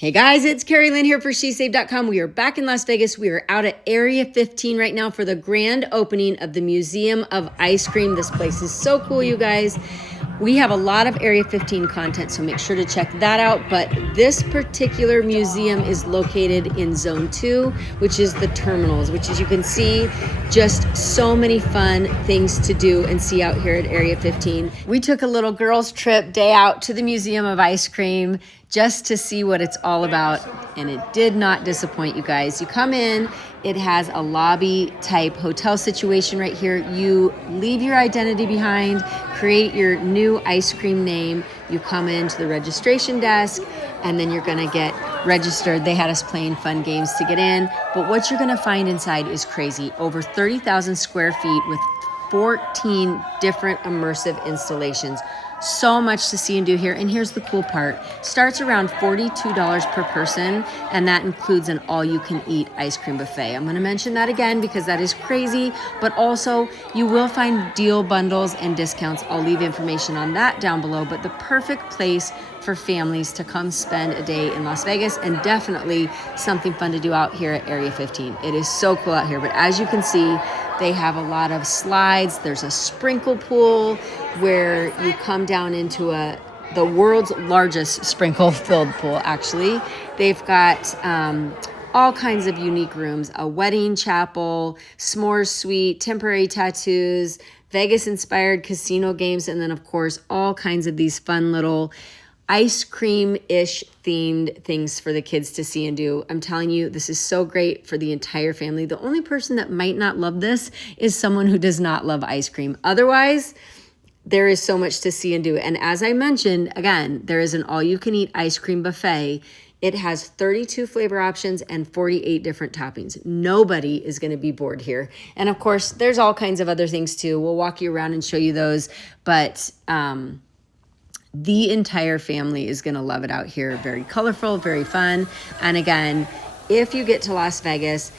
Hey guys, it's Carrie Lynn here for SheSaved.com. We are back in Las Vegas. We are out at Area 15 right now for the grand opening of the Museum of Ice Cream. This place is so cool, you guys. We have a lot of Area 15 content, so make sure to check that out. But this particular museum is located in Zone 2, which is the terminals, which as you can see, just so many fun things to do and see out here at Area 15. We took a little girls trip day out to the Museum of Ice Cream just to see what it's all about, and it did not disappoint, you guys. You come in, it has a lobby type hotel situation right here. You leave your identity behind, create your new ice cream name. You come into the registration desk, and then you're gonna get registered. They had us playing fun games to get in, but what you're gonna find inside is crazy. Over 30,000 square feet with 14 different immersive installations. So much to see and do here. And here's the cool part. Starts around $42 per person, and that includes an all-you-can-eat ice cream buffet. I'm gonna mention that again because that is crazy, but also you will find deal bundles and discounts. I'll leave information on that down below, but the perfect place for families to come spend a day in Las Vegas, and definitely something fun to do out here at Area 15. It is so cool out here, but as you can see, they have a lot of slides. There's a sprinkle pool where you come down into the world's largest sprinkle-filled pool, actually. They've got all kinds of unique rooms, a wedding chapel, s'mores suite, temporary tattoos, Vegas-inspired casino games, and then, of course, all kinds of these fun little ice cream-ish themed things for the kids to see and do. I'm telling you, this is so great for the entire family. The only person that might not love this is someone who does not love ice cream. Otherwise, there is so much to see and do. And as I mentioned, again, there is an all-you-can-eat ice cream buffet. It has 32 flavor options and 48 different toppings. Nobody is going to be bored here. And of course, there's all kinds of other things too. We'll walk you around and show you those. But the entire family is going to love it out here. Very colorful, very fun. And again, if you get to Las Vegas,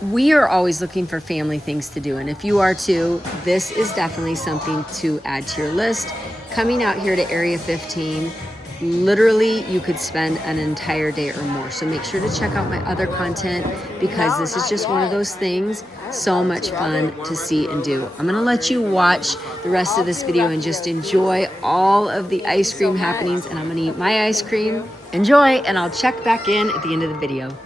we are always looking for family things to do. And if you are too, this is definitely something to add to your list. Coming out here to Area 15, literally you could spend an entire day or more. So make sure to check out my other content because this is just one of those things. So much fun to see and do. I'm gonna let you watch the rest of this video and just enjoy all of the ice cream happenings, and I'm gonna eat my ice cream. Enjoy, and I'll check back in at the end of the video.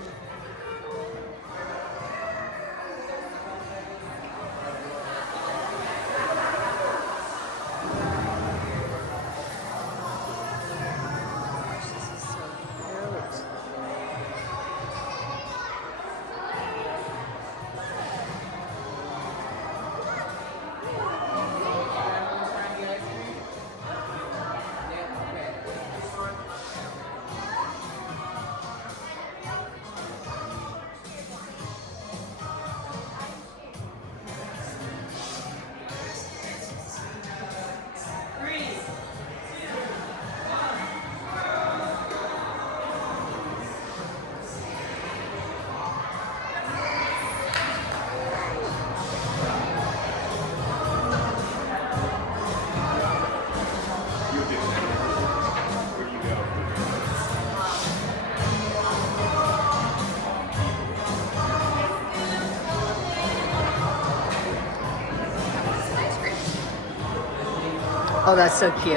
Oh, that's so cute.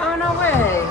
Oh, no way.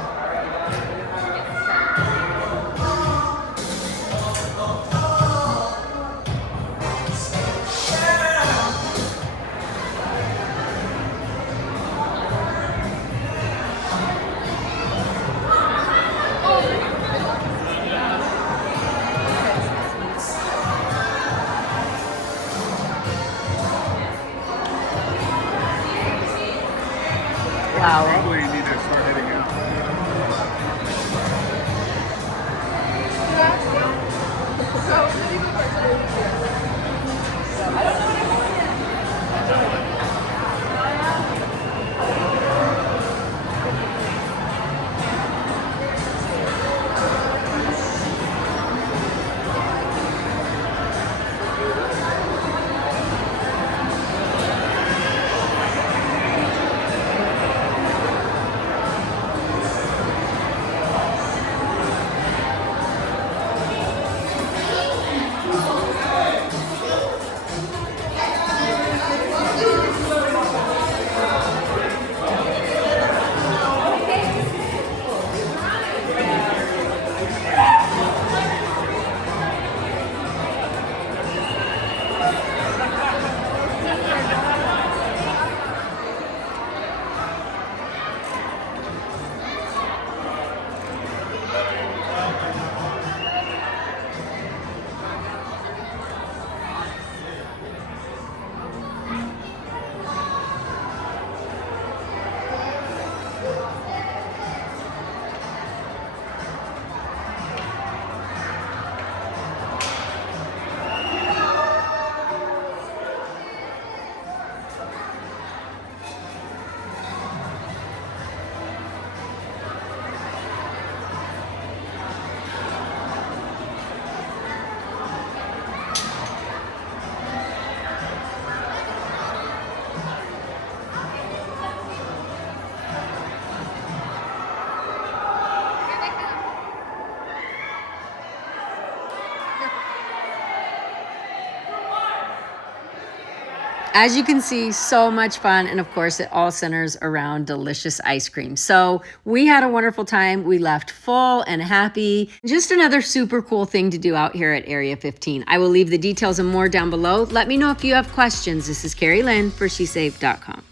As you can see, so much fun. And of course, it all centers around delicious ice cream. So we had a wonderful time. We left full and happy. Just another super cool thing to do out here at Area 15. I will leave the details and more down below. Let me know if you have questions. This is Carrie Lynn for SheSafe.com.